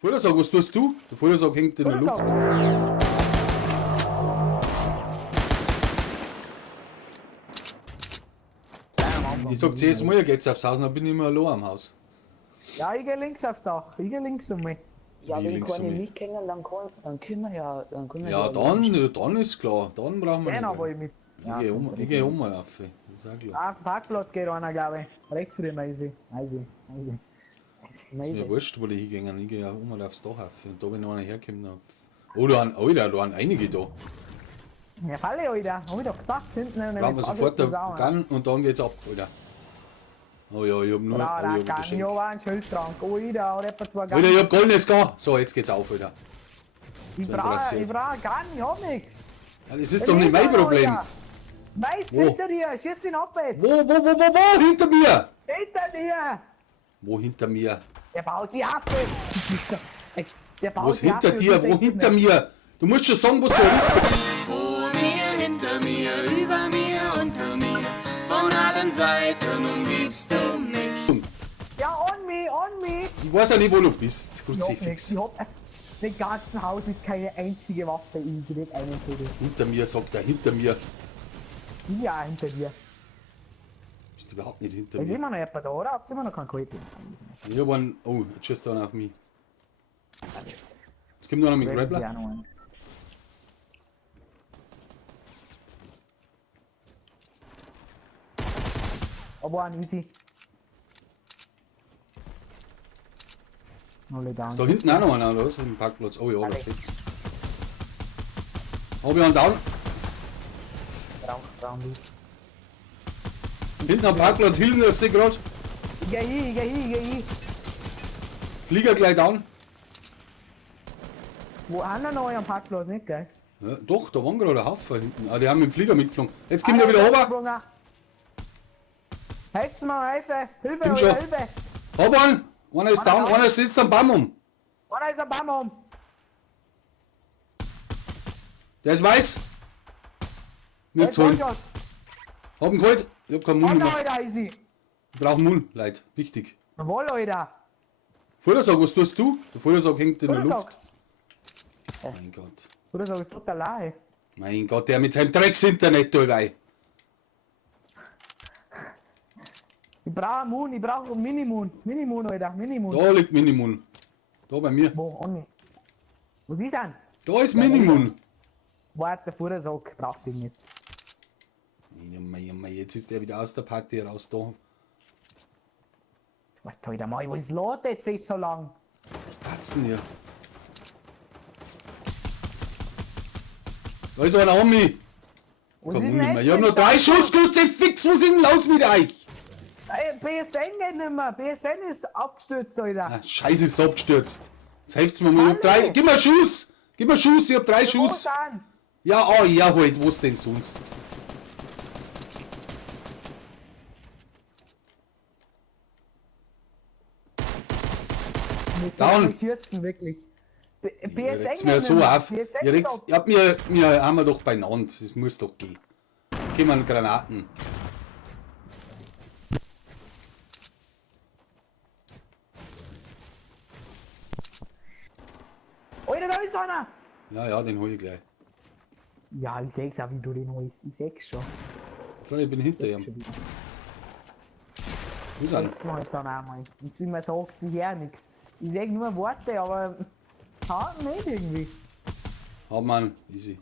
Vordersag, was tust du? Der Vordersag hängt in der Luft. Ich sag dir jetzt mal, geht's aufs Haus, dann bin ich immer allein am Haus. Ja, ich geh links aufs Dach. Ich geh links um mich. Ja, Wie wenn links keine um mich? mitgehen, dann können wir ja. Dann können wir Ja, dann ist klar. Dann brauchen wir Stehen aber nicht. mit. Ich geh um mal auf. Das ist auch klar. Auf den Parkplatz geht einer, glaube ich. Rechts zu dem easy. Ist mir wurscht, wo die hingehen. Ich gehe ja mal aufs Dach auf. Und da, wenn einer herkommt, dann. Oh, da haben, Alter, da haben einige da. Ja, Falle, Alter. Hab ich doch gesagt. Hinten Brauchen wir sofort der Gun und dann geht's ab, Alter. Oh ja, ich hab nur. Ja, Oh, da ich hab kann ein ich Geschenk. aber einen Schildtrank. Oh, da hat etwa zwei Alter, Gun. ich hab goldenes Gun. So, jetzt geht's auf, Alter. Ich wenn's brauch rasiert. einen Gun, ich hab nix. Ja, das ist doch nicht mein Problem. Weiß Wo? hinter dir, schieß ihn ab jetzt. Wo? Hinter mir! Hinter dir. Wo hinter mir? Der baut die ab. Der baut Was die ab, hinter das dir? ist Wo echt hinter nicht. mir? Du musst schon sagen, was du richtest. Vor mir, hinter mir, über mir, unter mir, von allen Seiten umgibst du mich. Ja, on me. Ich weiß ja nicht, wo du bist. Ich hab nix. Kruzifix. Ich hab im ganzen Haus ist keine einzige Waffe. Ich krieg einen Vogel. Hinter mir, sagt er. Hinter mir. Ja, hinter dir. Bist du überhaupt nicht hinter Ist mir? immer noch jemand da, oder? Habt ihr immer noch keinen Kalt? Ich hab einen. Oh, jetzt schießt einer auf mich. Jetzt kommt noch einer mit Grappler. Aber ein easy. Alle down. Da hinten auch noch einer, oder was? Im Parkplatz. Oh ja, da steht. Hab ich einen down. Braun. Hinten am Parkplatz, Hilden, das sehe grad. Ich geh. Flieger gleich down. Wo haben noch am Parkplatz, nicht, gell? Ja, doch, da waren gerade ein Haufen hinten. Ah, die haben mit dem Flieger mitgeflogen. Jetzt kommt er wieder runter. Helft mir, Hilfe! Komm schon. Hilfe! Hab einen. Einer ist down, einer sitzt am Baum um. Einer ist ein Baum. Der ist weiß. Nicht zu holen. One Hab ihn geholt. Ich hab keinen Mund mehr. Alter, easy! Ich brauch Mund, Leute. Wichtig. Jawohl, Alter! Vordersag, was tust du? Der Vordersag hängt in der Luft. Vordersag. Mein Gott. Vordersag ist total leid. Mein Gott, der mit seinem Drecks-Internet dabei. Ich brauche Moon, ich brauche Minimoon. Minimoon, Alter, Minimoon. Da liegt Minimun. Da bei mir. Wo, Onni? Was ist denn? Da ist Minimun. Warte, Vordersag braucht ich nichts. Jetzt ist der wieder aus der Party raus. Da. Warte, Alter, mal, was lädt jetzt nicht so lang? Was tat's denn hier? Da ist einer an mich. Was Komm, ist nicht denn mehr. jetzt Ich hab noch mit 3 der- Schuss, Kruzifix. Was ist denn los mit euch? Ey, BSN geht nicht mehr. BSN ist abgestürzt, Alter. Ah, Scheiße, ist abgestürzt. Jetzt helft's mir mal. Ich hab Hallo. 3. Gib mir Schuss. Gib mir Schuss. Ich hab 3 Wo Schuss. dann? Ja, oh ja, halt. Was denn sonst? Mit Down. dem Schießen, wirklich. Ihr BSN regt's geht mir nicht so mehr. auf. BSN Ihr ist regt's, ja, wir haben wir doch beieinander. Das muss doch gehen. Jetzt gehen wir an Granaten. Alter, da ist einer! Ja, den hol ich gleich. Ja, ich seh's auch, wie du den holst. Ich seh's schon. Ich bin hinter ihm. Wo ist er? Jetzt mal dann einmal. Und sie mir sagt sie her nix. Ich sag nur Worte, aber Haaren nicht irgendwie. Hab man, easy.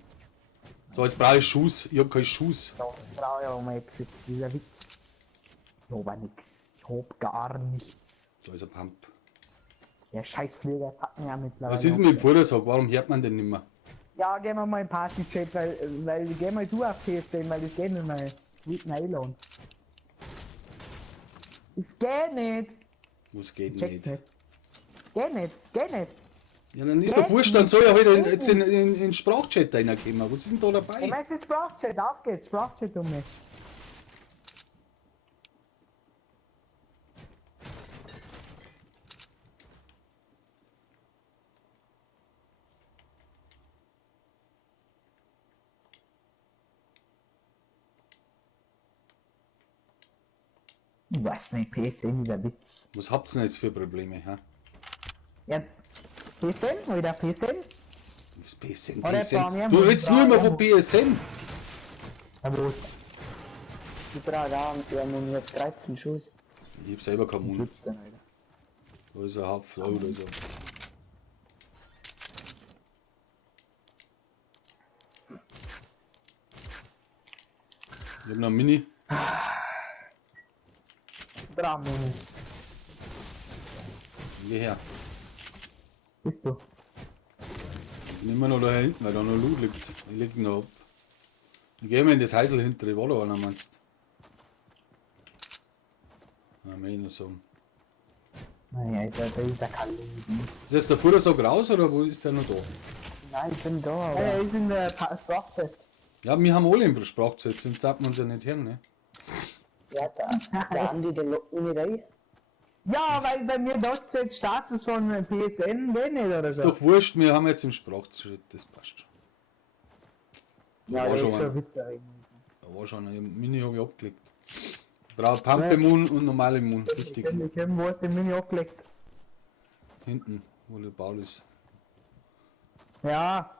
So, jetzt brauche ich Schuss. Ich hab keinen Schuss. Ja, ich brauche ja mal jetzt. Das ist ein Witz. Ich hab auch nix. Ich hab gar nichts. Da ist ein Pump. Der Scheißflieger hat mir ja mittlerweile. Was ist denn mit dem Vordersag? Warum hört man den nicht mehr? Ja, gehen wir mal in Party-Chat, weil geh mal du auf PSN, weil das geht nicht mehr. Mit Nylon. Es geht nicht. Was geht Check's nicht? nicht. Geht nicht. Ja, dann ist Geht doch wurscht, dann soll er halt nicht. jetzt in Sprachchat reinkommen. Was ist denn da Ich dabei? meinst jetzt Sprachchat, auf geht's, Sprachchat um mich. Ich weiß nicht, PSN ist ein Witz. Was habt's denn jetzt für Probleme? Hä? Ja, PSN? Wieder PSN? Das PSN, Oder bei mir PSN. Du muss redest da nur immer von irgendwo- PSN. Ja, wo? Ich trage auch und wir haben nur 13 Schuss. Ich hab selber keinen Mund. 17, Alter. Da ist ein Haufen oder so. Ich hab noch ein Mini. 3 Minuten. Geh her. Bist du? Ich bin immer noch da hinten, weil da noch Loot liegt. Ich leg ihn noch ab. Ich geh mal in das Häusl hintere, war da einer meinst. Ja, mehr noch sagen. Nein, Alter, da ist der Kalle. Ist jetzt der Futtersack raus oder wo ist der noch da? Nein, ich bin da, aber. Er ist in der Sprache. Ja, wir haben alle im Sprachzeit, sonst zappen wir uns ja nicht hin, ne? Ja, der Andi, der lockt mich nicht rein. Ja, weil bei mir das jetzt Status von PSN, wenn nicht oder Ist so. doch wurscht, wir haben jetzt im Sprachschritt, das passt schon. Da war das schon ist einer. schon witzig. Da war schon einer. Mini habe ich abgelegt. Braucht Pump-Immun und normale Immun. Richtig. Ich habe wo ist den Mini abgelegt. Hinten, wo der Bau ist. Ja,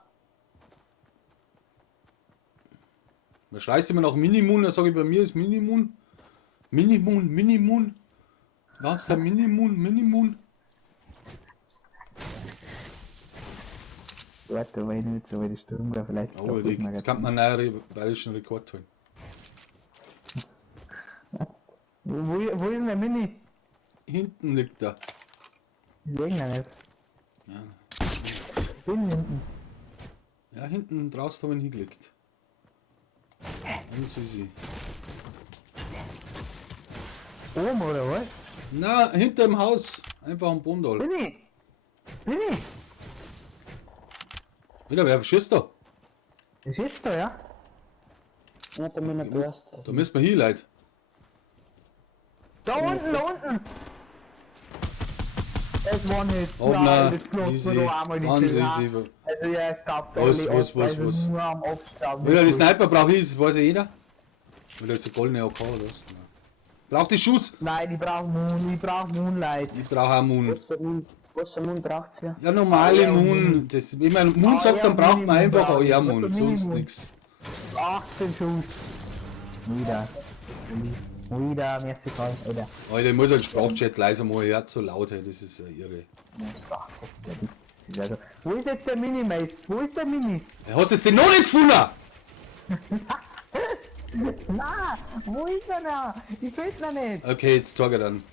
Man schreist immer nach Minimun, dann sage ich, bei mir ist Minimun. Minimun. Ganz der Minimun. warte, weil ich nicht so weit Sturm da vielleicht. Aber jetzt kann man einen neuen bayerischen Rekord holen. Wo ist denn der Mini? Hinten liegt er. Ich sehe ihn ja nicht. Ja. Ich bin hinten. Ja, hinten draußen habe ich ihn hingelegt. Und so ist sie. Oben oder was? Na, hinter dem Haus. Einfach am Bundal. Mini! Wieder, wer schießt da? Das ist da, ja? Nicht an meiner Bürste. Da müssen wir hin, Leute. Da unten! Das war nicht. Obner, das bloß easy, nur einmal ganz nicht easy. gesehen. Also ja, es gab Was? nur am Aufstauben. Wieder, die Sniper brauche ich, das weiß ja jeder. Wieder jetzt eine goldene AK oder was? Braucht die Schuss? Nein, ich brauch Moonlight. Ich brauche auch Moon. Was für Mund braucht's ja? Ja, normale Ah, ja, Moon. Das, wenn man Moon Ah, sagt, ja, dann braucht man Minimum einfach brauche ich. auch Was Moon, für sonst Minimum? nichts. 18 Schuss. Wieder, merci voll, Alter. Alter, ich muss einen Sprachchat leiser machen, er hat so laut, hey, das ist irre. Der Witz ist also. Wo ist jetzt der Minimates? Wo ist der Mini? Hast du jetzt den noch nicht gefunden? Na, wo ist er da? Ich finde ihn nicht. Okay, jetzt zeige ich dann.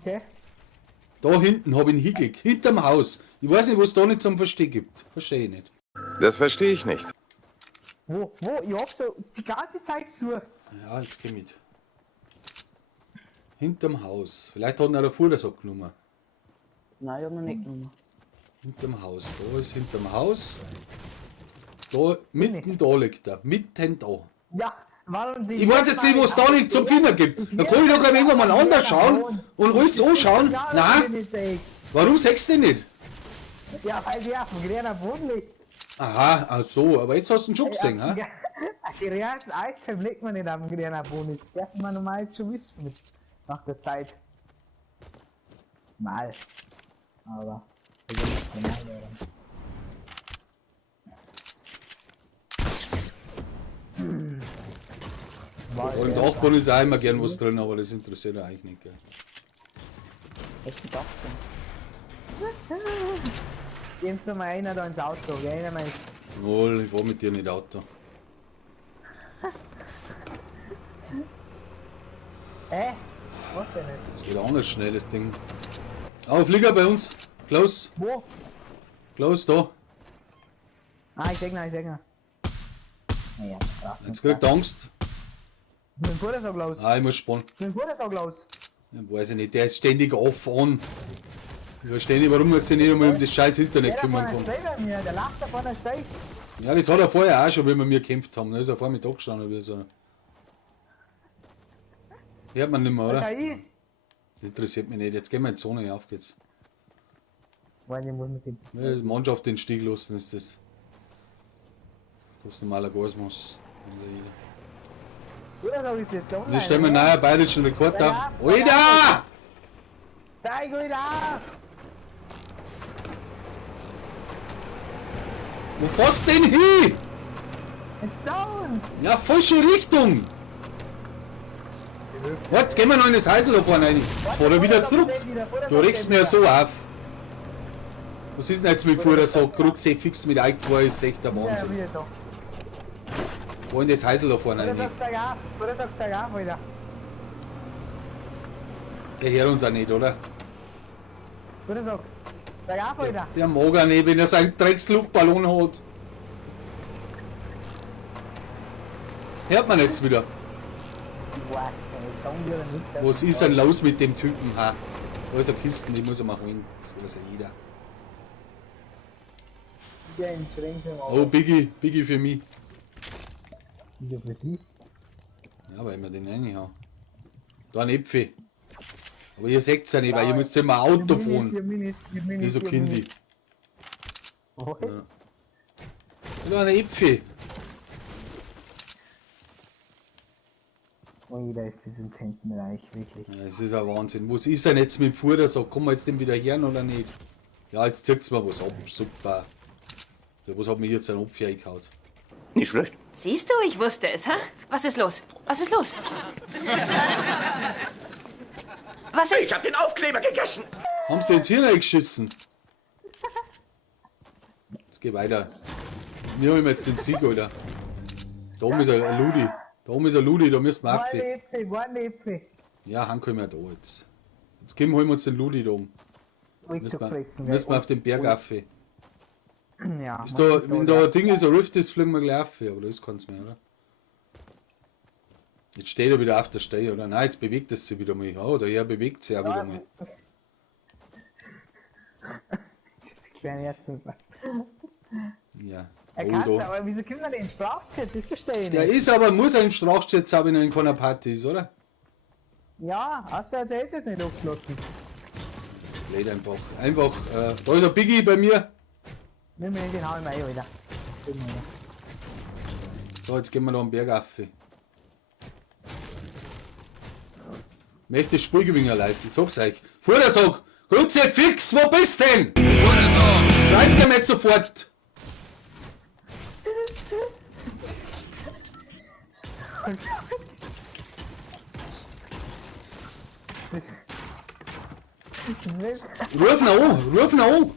Okay. Da hinten habe ich ihn hingelegt, hinterm Haus. Ich weiß nicht, was da nicht zum Verstehen gibt. Verstehe ich nicht. Das verstehe ich nicht. Wo? Ich hab so die ganze Zeit zu. Ja, jetzt geh mit. Hinterm Haus. Vielleicht hat er einen Futtersack genommen. Nein, ich hab noch nicht genommen. Hinterm Haus. Da ist hinterm Haus. Da, mitten da liegt er. Mitten da. Ja, warum die. Ich weiß jetzt nicht, was da liegt zum Finger gibt. Da kann ich doch irgendwann mal anders schauen und alles anschauen. Nein, warum sagst du denn nicht? Ja, weil die auf dem grünen Boden liegt. Aha, ach so, aber jetzt hast du ihn schon gesehen, ha? Die realsten Item legt man nicht auf dem grünen Boden. Das darf man normal schon wissen. Mit, nach der Zeit. Mal. Aber. Das ist normal, oder? Und Dachboden ist auch immer gern was drin, aber das interessiert eigentlich nicht, gell? Echt ein Dachboden. Gehen Sie mal einer da ins Auto, gell? Mal. Null, ich fahr mit dir nicht Auto. Was denn nicht? Das geht anders schnell, das Ding. Oh, Flieger bei uns. Close, Wo? close, da. Ah, ich seh ihn, Naja, krass. Jetzt kriegt er Angst. Mit dem Bruder so los. Ah, ich muss spannen. Mit dem Bruder so los. Ich weiß ich nicht, der ist ständig off on. Ich verstehe nicht, warum er sich nicht einmal um das scheiß Internet Der kümmern vorne kann. steht bei mir, der lacht da vorne steht. Ja, das hat er vorher auch schon, wenn wir mir gekämpft haben. Da ist er vor mir da gestanden wie so. Hört man nicht mehr, oder? KI. Das interessiert mich nicht. Jetzt gehen wir in die Zone, auf geht's. Weil ich muss mit dem. Wenn die Mannschaft den Stieg lassen, ist das. Das normaler Gasmus. Bruder so ist jetzt online. Wir stellen einen neuen bayerischen Rekord auf. Alter! Steig wieder auf! Wo fährst du denn hin? Ein Zaun! Ja, falsche Richtung. Warte, gehen wir noch in das Häusl da vorne rein. Jetzt fahr er wieder zurück. Du regst mir so auf. Was ist denn jetzt mit Fuhrersack? Krugse fix mit euch zwei, ist echt der Ja, Wahnsinn. wieder da. Fahr in das Häusl da vorne Oder rein. sagst du ja, oder sagst du ja, wieder. Der hört uns auch nicht, oder? Oder sagst du ja, wieder. Der mag er nicht, wenn er seinen Drecksluftballon hat. Hört man jetzt wieder. Wow, Zaun wieder nicht. Was ist denn los mit dem Typen? Ha? Da ist eine Kiste, die muss er mal holen. Das weiß ja jeder. Ja, in Schwenken. Oh, Biggie für mich. Wieso für dich? Ja, weil wir den rein haben. Da ein Äpfel. Aber ihr seht es ja nicht, weil ihr müsst immer Auto fahren. Wie so Kinder. Was? Ja. Da ein Äpfel. Oh, da ist das Intentenbereich, wirklich. Ja, es ist ein Wahnsinn. Was ist denn jetzt mit dem Fuhrersack? Kommen wir jetzt den wieder her oder nicht? Ja, jetzt zieht's mir was ab. Super. Ja, was hat mir jetzt ein Apfel eingehauen? Nicht schlecht. Siehst du, ich wusste es, hä? Was ist los? Was ist los? Was Ich ist? hab den Aufkleber gegessen. Haben sie den ins Hirn eingeschissen? Jetzt geh weiter. Wir haben jetzt den Sieg, Alter. Da oben ist ein Ludi. Da oben ist ein Ludi, da müssen wir aufhören. War Äpfel. Ja, Han können wir da jetzt. Jetzt holen wir uns den Ludi da um. Müssen wir auf den Berg aufhören. Ja. Ist da, wenn da ein Ding ist, ein Rift ist, fliegen wir gleich auf, aber da ist keins mehr, oder? Jetzt steht er wieder auf der Stelle, oder? Nein, jetzt bewegt es sich wieder mal. Oh, der Herr bewegt sich auch wieder mal. Kleine Herzen. Ja. Er Oh, kann da. aber wieso kommt man den Sprachchat? Das verstehe ich Der nicht. ist aber, muss er im Strafchat sein, wenn er in keiner Party ist, oder? Ja, hast du jetzt nicht aufgelassen. Blöd einfach. Einfach, da ist ein Biggie bei mir. Nimm mir den genau im Ei, Alter. So, jetzt gehen wir da am Berg auf. Möchte Spielgewinner, Leute, ich sag's euch. Vordersack! Grüße fix, wo bist denn? Vordersack! Schreib's dir nicht sofort! Ruf ihn an! Ruf ihn an!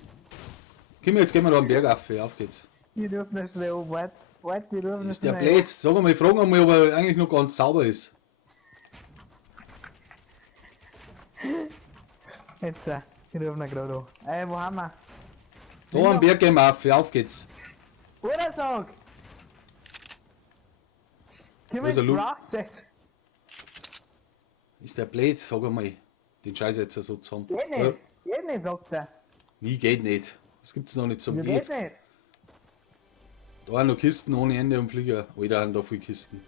Komm, jetzt gehen wir da am Berg auf. Auf geht's. Wir dürfen das schnell um. Warte, wir dürfen das Ist der schnell. blöd? Sag mal, frag mal, ob er eigentlich noch ganz sauber ist. Jetzt, wir dürfen ihn gerade an. Ey, wo haben wir? Da am Berg gehen wir auf geht's. Oder sag! Komm Wo ist in der Lu- Sprachchat. Ist der blöd? Sag einmal. Den Scheiß jetzt so zusammen. Geht nicht. Geht nicht, sagt er. Wie geht nicht? Das gibt's noch nicht zum Ja, Geht. geht nicht. Da haben noch Kisten ohne Ende und Flieger. Alter, haben da viele Kisten.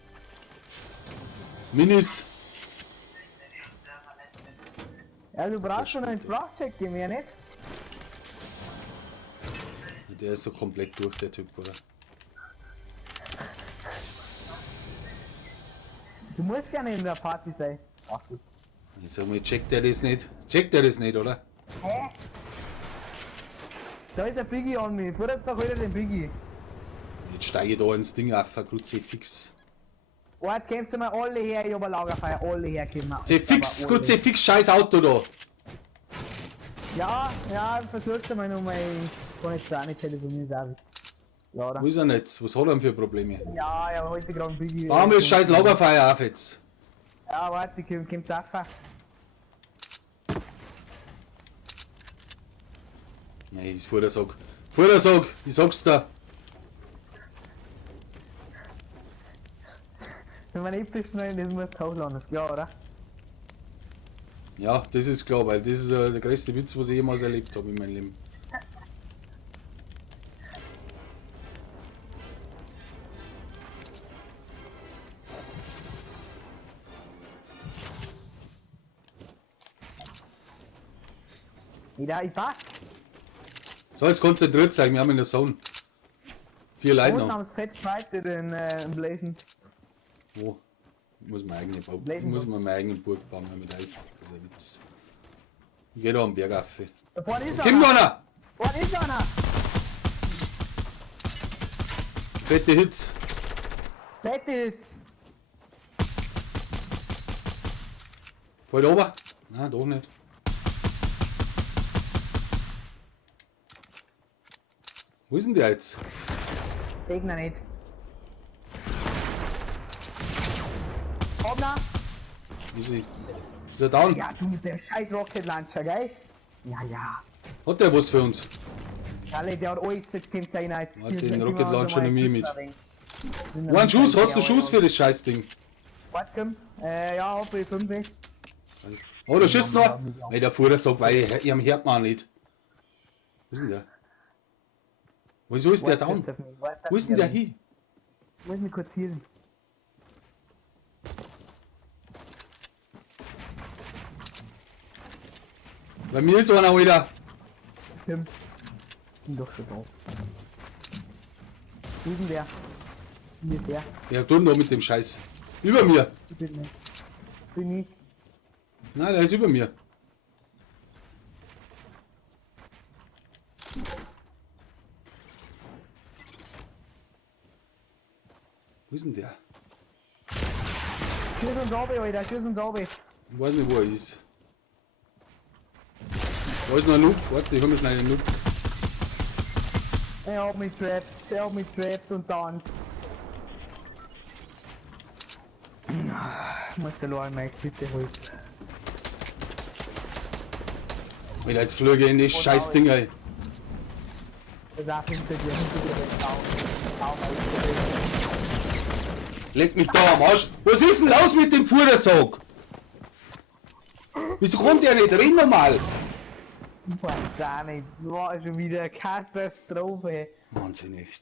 Minis. Ja, du brauchst schon einen Sprachcheck, den wir nicht. Der ist so komplett durch, der Typ, oder? Du musst ja nicht in der Party sein. Ach, gut. Jetzt sag mal, checkt der das nicht? Checkt der das nicht, oder? Hä? Da ist ein Biggie an mich. Fordert doch wieder den Biggie. Jetzt steige ich da ins Ding auf, gut fix. Ort, kommt mal alle her, ich hab ein Lagerfeuer, alle herkommen. Fix, gut fix, scheiß Auto da. Ja, versuch's mal nochmal. Ich kann jetzt auch nicht telefonieren, Davids. Wo Leider. ist er denn jetzt? Was hat er denn für Probleme? Ja, heute gerade ein Biggie. Warum ist scheiß Lagerfeuer auf jetzt? Ja, warte, kommt's einfach. Nein, ich Vordersack. Vordersack, ich sag's dir. Wenn man nicht beschneiden, das muss hochladen, ist klar, oder? Ja, das ist klar, weil das ist der größte Witz, was ich jemals erlebt habe in meinem Leben. Ja, ich pack. So, jetzt konzentriert sein, wir haben in der Zone. 4 Leute Unten noch. haben fett zweite den Blazen. Wo? Ich muss meine eigene, Bleiben muss mir meine eigene Burg bauen mit euch. Das ist ein Witz. Ich geh da am Berg auf. Da vorne ist Komm, einer! einer! Vorne ist einer! Fette Hits. Fette jetzt! Voll ober? Na, doch nicht. Wo ist denn der jetzt? Segner nicht. Obner! Ist er down? Ja, du mit dem scheiß Rocket Launcher, gell? Ja, ja. Hat der was für uns? Alle, der hat alles, jetzt kommt sein jetzt. Warte, den Rocket Launcher nehm ich mit. Einen Einen Schuss, hast du Schuss für das Scheißding? Warte, komm. Ja, auf die 5. Oh, da schießt noch! Ey, der Fuhrer sagt, weil ich am hört man nicht. Wo ist denn der? Wieso ist der down? Wo ist denn der hin? Ich muss mich kurz hielen. Bei mir ist einer, Alter. Komm. Bin doch schon da. Wo ist denn der? Hier ist der. Ja, du noch mit dem Scheiß. Über mir. Ich bin nicht. Bin ich. Nein, der ist über mir. Wo ist denn der? Schieß uns runter, Alter. Schieß uns runter. Ich weiß nicht, wo er ist. Da ist noch ein Noob. Warte, ich hol mir schnell den Noob. Er hat mich trapped und tanzt. Ich muss der Leute Mike, bitte hol's. Alter, jetzt flöge ich in das scheiß Ding, ey. Das ist auch hinter dir, der Zaun. Leck mich da am Arsch. Was ist denn los mit dem Fuhrersack? Wieso kommt der nicht rein normal? Ich weiß auch nicht. War schon wieder eine Katastrophe. Wahnsinn, echt.